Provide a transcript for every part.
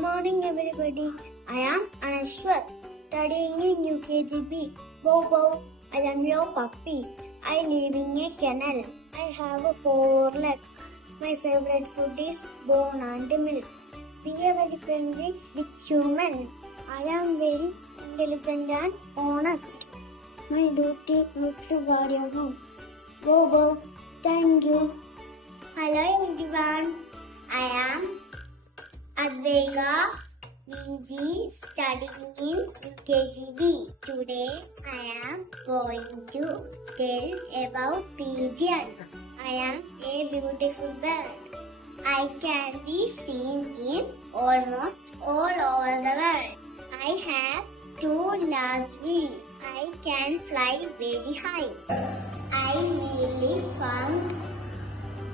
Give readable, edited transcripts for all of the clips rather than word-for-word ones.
morning, everybody. I am Anashwar, studying in UKGB. Wow, wow, I am your puppy. I live in a kennel. I have 4 legs. My favorite food is bone and milk. We are very friendly with humans. I am very intelligent and honest. My duty is to guard your home. Wow, wow, thank you. Hello everyone. I am Advega VG studying in UKGB. Today I am going to tell about pigeon. I am a beautiful bird. I can be seen in almost all over the world. I have 2 large wings. I can fly very high. I mainly found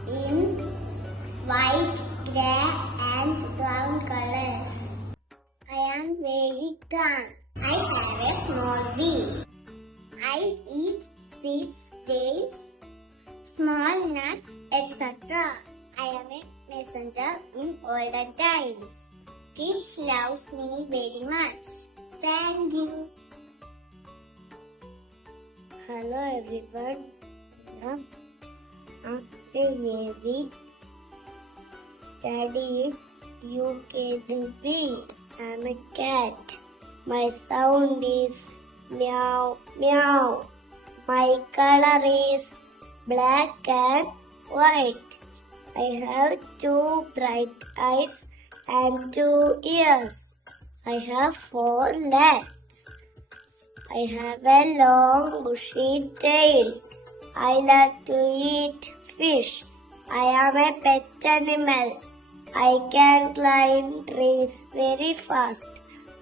in white, grey and brown colors. I am very calm. I have a small wing. I eat seeds, dates, small nuts, etc. I am a messenger in olden times. Kids love me very much. Thank you. Hello everyone. I'm a baby studying UKGB. I'm a cat. My sound is meow meow. My color is black and white. I have 2 bright eyes and 2 ears. I have 4 legs. I have a long bushy tail. I like to eat fish. I am a pet animal. I can climb trees very fast.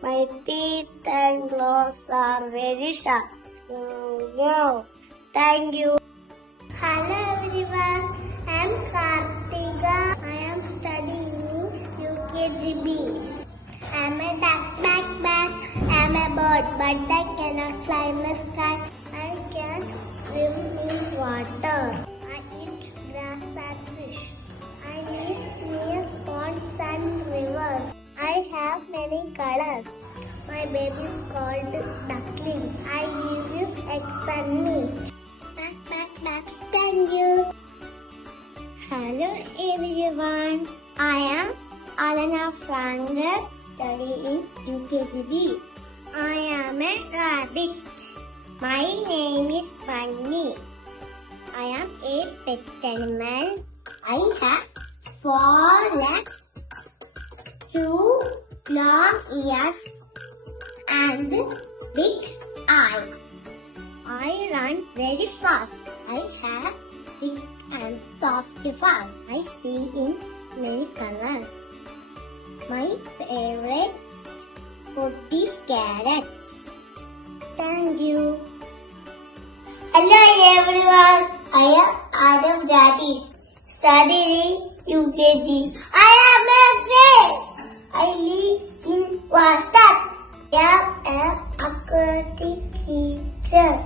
My teeth and claws are very sharp. Wow. Thank you. Hello everyone. I am Kartika. I am studying in UKGB. I am a duck. I am a bird, but I cannot fly in the sky. I can swim in water. I eat grass and fish. I live near ponds and rivers. I have many colors. My baby is called ducklings. I give you eggs and meat. Back. Thank you. Hello everyone. I am Alana Franker, studying in UKGB. I am a rabbit. My name is Bunny. I am a pet animal. I have 4 legs, 2 long ears and big eyes. I run very fast. I have thick and soft fur. I see in many colors. My favorite food is carrot. Thank you. Hello everyone. I am Adam Daddies, studying UKG. I am a fish. I live in water. I am an aquatic creature.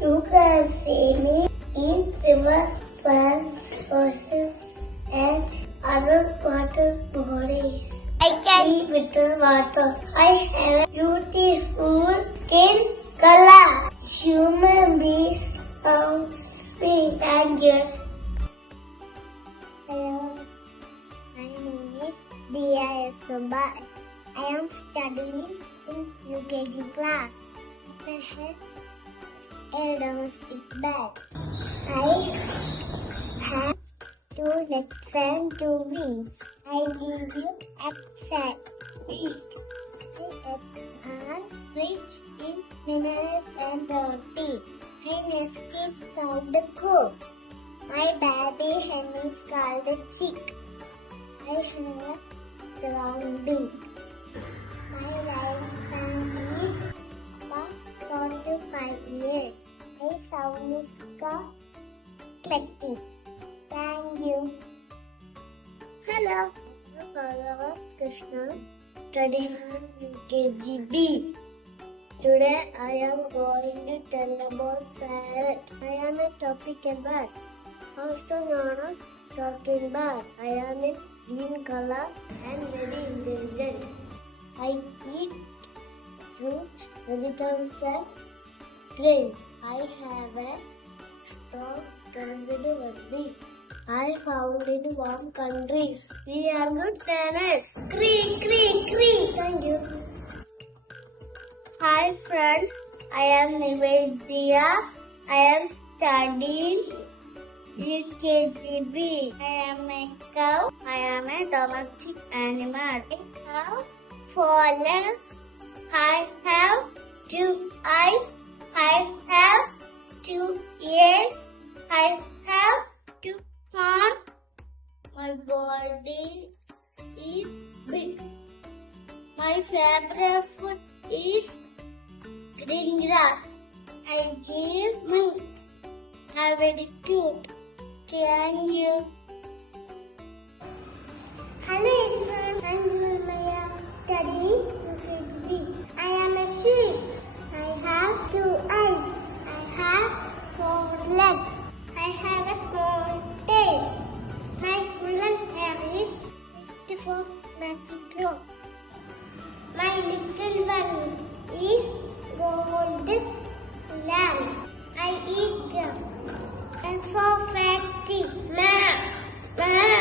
You can see me in rivers, ponds, oceans, and other water bodies. I can live with the water. I have a beautiful skin color. Human beings sound sweet. Thank you. Hello, my name is Dia Subhas. I am studying in UKG class. I have a domestic bag. I have 2 legs and 2 wings. I give you eggs and meat. My eggs are rich in minerals and protein. My nest is called the coop. My baby hen is called the chick. I have a strong beak. My lifespan is about 4 to 5 years. My sound is called clicking. Thank you. Hello, I'm Parrot Krishna, studying in UKGB. Today I am going to tell about Parrot. I am a tropical bird, also known as talking bird. I am a green color and very intelligent. intelligent. I eat fruits, vegetables, and grains. I have a strong curved body. I found in warm countries. We are good learners. Cree, cree, cree. Thank you. Hi friends, I am Nivedya. I am studying UKGB. I am a cow. I am a domestic animal. I have 4 legs. I have 2 eyes. I have 2 ears. I have 2 horns. My body is big. My favorite food is green grass. I give milk. I'm very cute. Thank you. Hello everyone. I'm Julmaya. Studying UKGB. I am a sheep. I have 2 eyes. I have 4 legs. I have a small tail. My full hair is just for magic growth. My little one is gold lamb. I eat grass. I'm so fatty. Ma, ma.